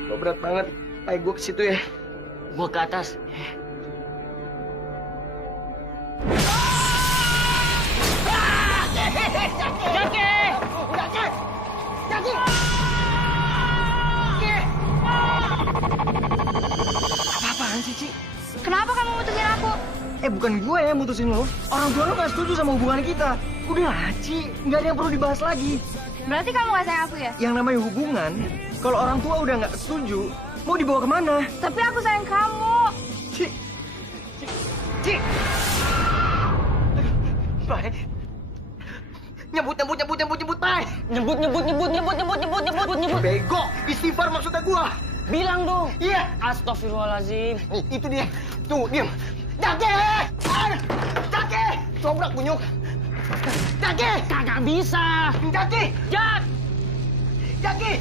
Lo berat banget. Ayo gue ke situ ya. Gue ke atas. Apa-apaan sih, Ci? Kenapa kamu mutusin aku? Bukan gue yang mutusin lo. Orang tua lo gak setuju sama hubungan kita. Udah, Ci. Nggak ada yang perlu dibahas lagi. Berarti kamu gak sayang aku ya? Yang namanya hubungan, kalau orang tua udah nggak setuju, mau dibawa kemana? Tapi aku sayang kamu. Ci. Pai. Nyebut, Pai. Nyebut. Bego, istighfar maksudnya gua. Bilang dong. Iya. Astagfirullahaladzim. Itu dia. Tunggu, diam. Jaki! Cobrak bunyuk. Jaki! Kagak bisa. Jaki! Jaki!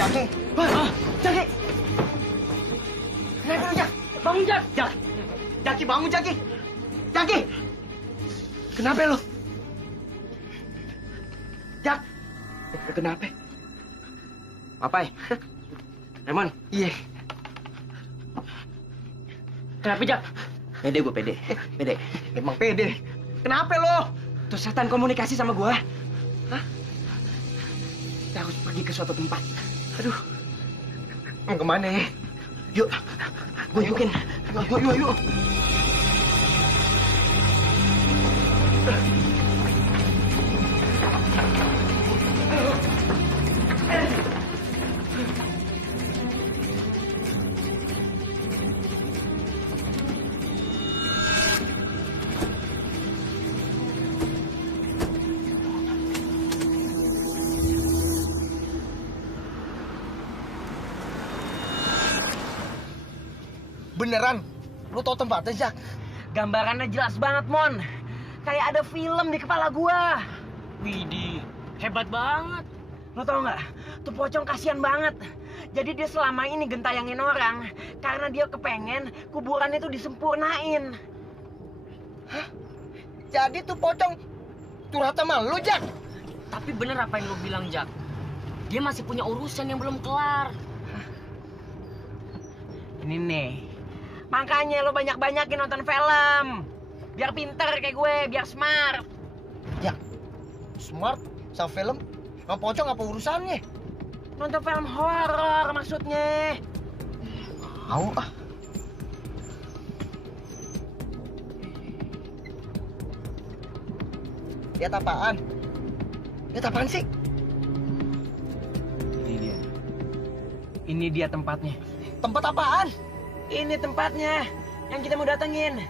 Jaki! Jaki! Kenapa lu, Jak? Bangun, Jak! Jaki, bangun, Jaki! Jaki! Kenapa lu? Jak! Kenapa? Papai? Emon? Iya. Kenapa, Jak? Pede gue, pede. Pede. Emang pede. Kenapa lo? Tuh setan komunikasi sama gua. Hah? Kita harus pergi ke suatu tempat. Aduh. Mau kemana ya? Yuk. Gue ikutin. Yuk. Beneran? Lu tau tempatnya, Jak? Gambarannya jelas banget, Mon. Kayak ada film di kepala gua. Widih, hebat banget. Lo tau nggak? Tuh pocong kasihan banget. Jadi dia selama ini gentayangin orang karena dia kepengen kuburannya tuh disempurnain. Hah? Jadi tuh pocong curhat sama lu, Jak? Tapi bener apa yang lo bilang, Jak? Dia masih punya urusan yang belum kelar. Ini nih. Makanya lo banyak-banyakin nonton film. Biar pinter kayak gue, biar smart. Ya, smart sama film? Sama pocong apa urusannya? Nonton film horor maksudnya. Mau ah. Lihat apaan? Lihat apaan sih? Ini dia tempatnya. Tempat apaan? Ini tempatnya yang kita mau datengin.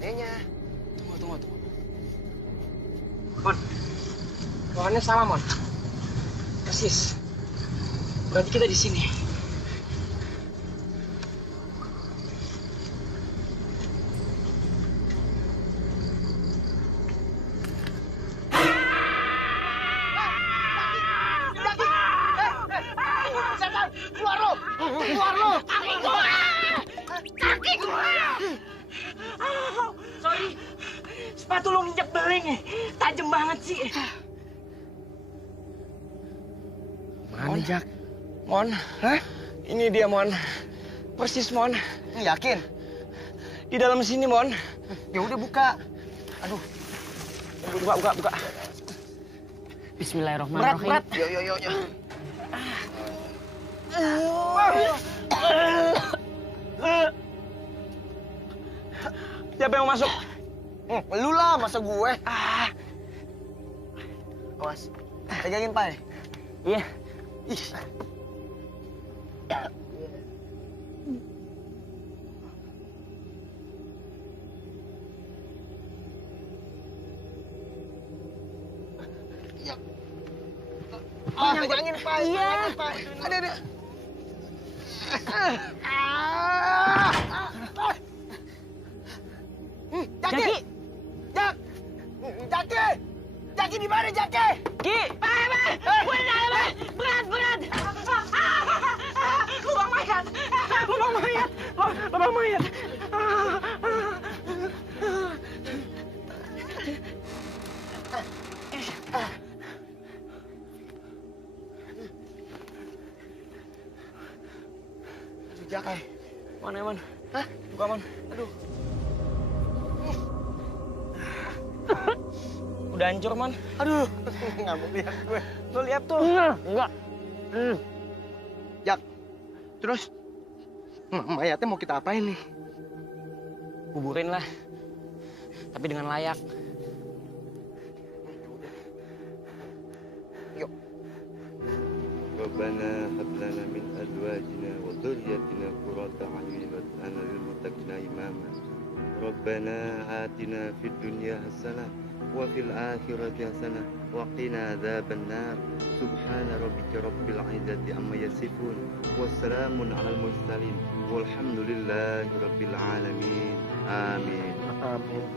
Kayaknya. Tunggu. Mon, ruangannya sama, Mon. Persis. Berarti kita di sini. Keluar lo! Kaki gua! Sorry, sepatu lo nginjek beling. Tajam banget sih. Mana, Jak? Mon, hah? Ini dia, Mon. Persis, Mon. Yakin? Di dalam sini, Mon. Ya udah buka. Aduh. Buka. Bismillahirrahmanirrahim. Berat. Yo. Siapa yang mau masuk? Lu lah, masa gue? Awas. Pegangin, Pai. Iya. Ih. Pegangin, Pai. Iya. Ada. Jaki! Jaki di mana, Jaki? Ki! Berat! Lubang mayat! Jaki. Mana, Mon? Hah? Buka, Mon. Aduh. Udah hancur, Mon. Aduh, nggak mau lihat gue. Lo lihat tuh. Enggak. Jak, terus mayatnya mau kita apain nih? Kuburin lah. Tapi dengan layak. Yuk. ربنا هب لنا من أزواجنا وذريتنا قرة أعين واجعلنا للمتقين إماما ربنا آتنا في الدنيا حسنة وفي الآخرة حسنة وقنا عذاب النار سبحان ربك رب العزة عما يصفون وسلام على المرسلين والحمد لله رب العالمين آمين Amin.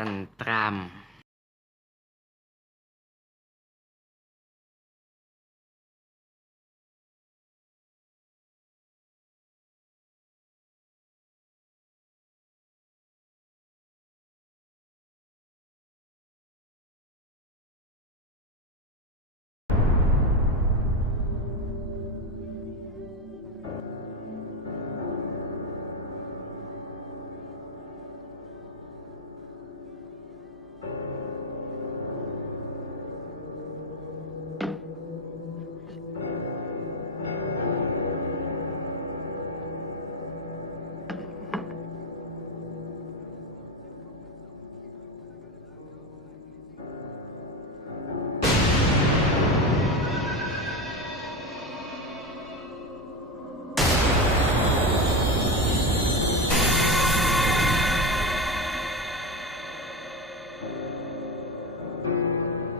Tentram.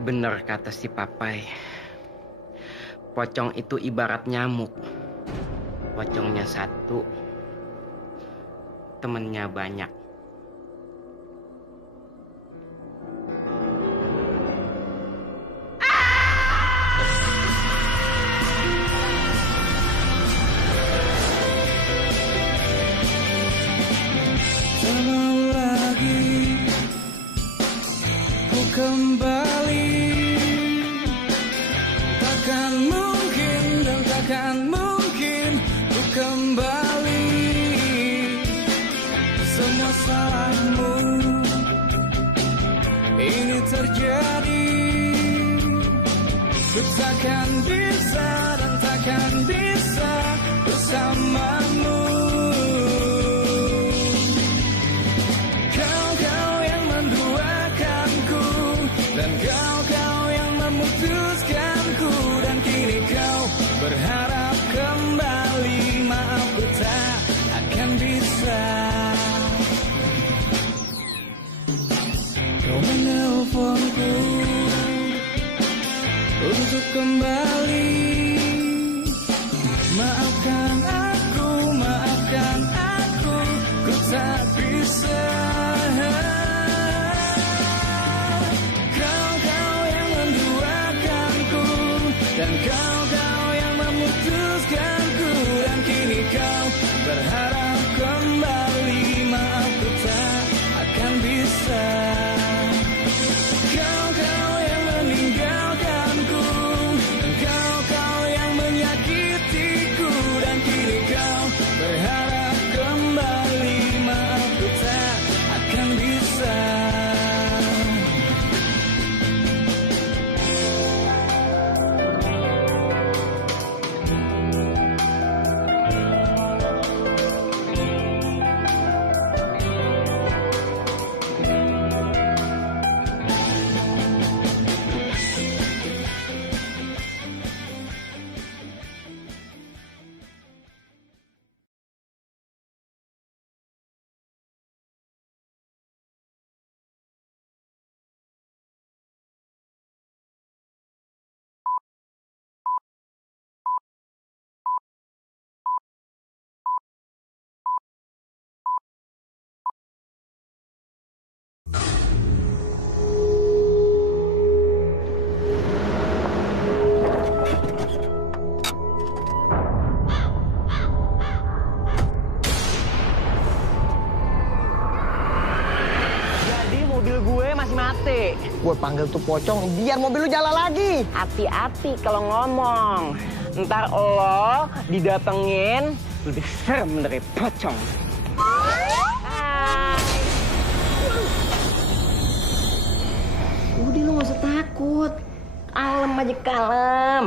Bener kata si Papai. Pocong itu ibarat nyamuk. Pocongnya satu, temennya banyak. Tak mau lagi ku kembali, takkan mungkin dan takkan mungkin ku kembali. Semua salahmu ini terjadi, ku takkan bisa dan takkan bisa bersamamu. Kau yang menduakanku dan kau yang memutuskanku, dan kini kau berharap kembali. Maaf, ku tak akan bisa. Kau menelponku untuk kembali. Maafkan aku, ku tak bisa. Kau yang menduakanku dan kau yang memutuskanku, dan kini kau berharap kembali. Maaf, ku tak akan bisa. Kau yang meninggalkanku dan kau yang menyakitiku, dan kini kau berharap kembali. Maaf, ku tak akan bisa. Mobil gue masih mati. Gue panggil tuh pocong biar mobil lu jalan lagi. Hati-hati kalau ngomong. Ntar lo didatengin lebih serem dari pocong. Udah lu gak usah takut. Kalem aja kalem.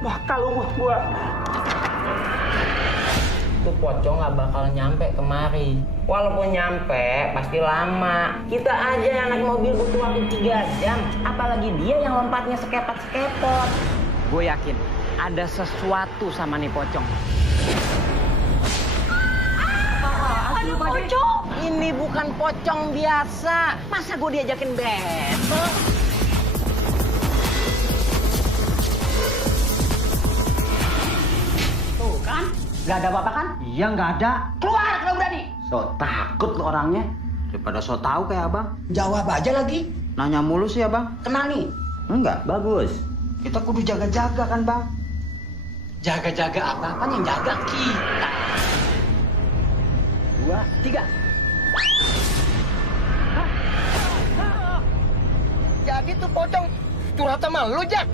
Bakal lu gua. Tuh pocong gak bakal nyampe kemari. Walaupun nyampe, pasti lama. Kita aja yang naik mobil butuh waktu 3 jam. Apalagi dia yang lompatnya sekepot-sekepot. Gue yakin ada sesuatu sama nih pocong. Aduh, pocong! Ini bukan pocong biasa. Masa gue diajakin battle? Tuh kan, nggak ada apa-apa kan? Iya nggak ada. Keluar kalau berani. So takut lo orangnya. Daripada so tahu kayak abang. Jawab aja lagi. Nanya mulu sih abang. Kenal nih. Enggak, bagus. Kita kudu jaga-jaga kan bang. Jaga-jaga apa yang jaga kita. 2, 3. Jadi tuh pocong curhat sama lu, Jak.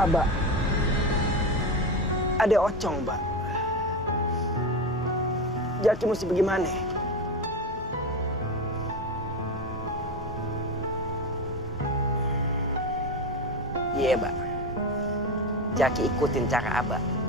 Abah, ada ocong, Mbak. Jaki mesti bagaimana? Iya, Mbak. Jaki ikutin cara Abah.